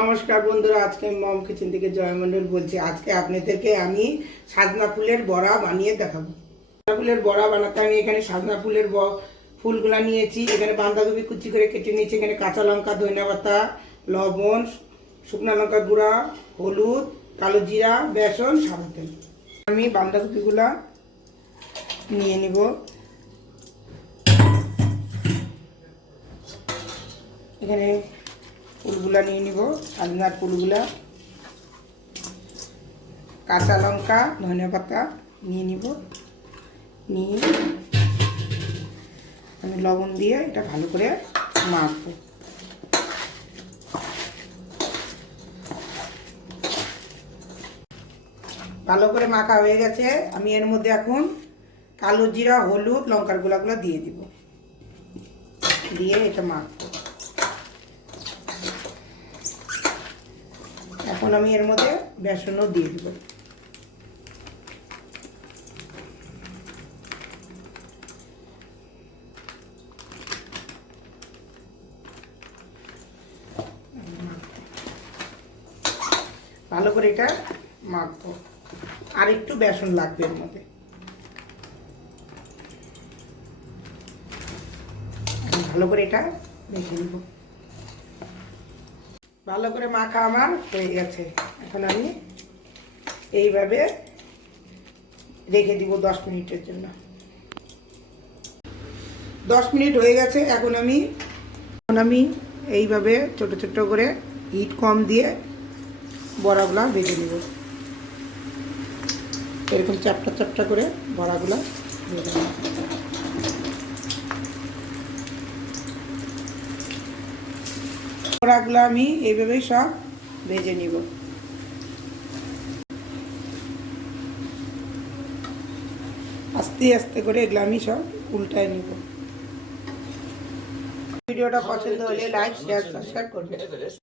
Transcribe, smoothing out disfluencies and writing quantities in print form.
নমস্কার বন্ধুরা, আজকে মম কিচেন থেকে জয়মন্ডল বলছি। আজকে আপনাদেরকে আমি সাজনা ফুলের বড়া বানিয়ে দেখাবো। সাজনা ফুলের বড়া বানাতে আমি এখানে সাজনা ফুলের ফুলগুলা নিয়েছি, এখানে বাঁধাকপি কুচি করে কেটে নিয়েছি, এখানে কাঁচা লঙ্কা, ধনিয়া পাতা, লবণ, শুকনো লঙ্কা গুঁড়া, হলুদ, কালো জিরা, বেসন, সাদা তেল। আমি বাঁধাকপিগুলা নিয়ে নিব। এখানে ফুলগুলা নিয়ে নিব, সাজনার ফুলগুলা, কাঁচা লঙ্কা, ধনিয়া পাতা নিয়ে নিব। নিয়ে আমি লবণ দিয়ে এটা ভালো করে মাখবো। ভালো করে মাখা হয়ে গেছে। আমি এর মধ্যে এখন কালো জিরা, হলুদ, লঙ্কার গুঁড়াগুলো দিয়ে দিব, দিয়ে এটা মাখবো। এখন আমি এর মধ্যে বেসনও দিয়ে দিব। ভালো করে এটা মাখবো, আর একটু বেসন লাগবে এর মধ্যে। ভালো করে এটা মেখে নিব। ভালো করে মাখা আমার হয়ে গেছে। এখন আমি এইভাবে রেখে দিব 10 মিনিটের জন্য। 10 মিনিট হয়ে গেছে। এখন আমি এইভাবে ছোট ছোট করে হিট কম দিয়ে বড়াগুলা ভেজে নেব। এরকম চ্যাপটা চ্যাপটা করে বড়াগুলা ভেজে নেব। বড়াগুলো আমি এইভাবেই সব ভেজে নিব। আস্তে আস্তে করে এগুলো আমি সব উল্টায় নিব। ভিডিওটা পছন্দ হলে লাইক, শেয়ার, সাবস্ক্রাইব করবেন।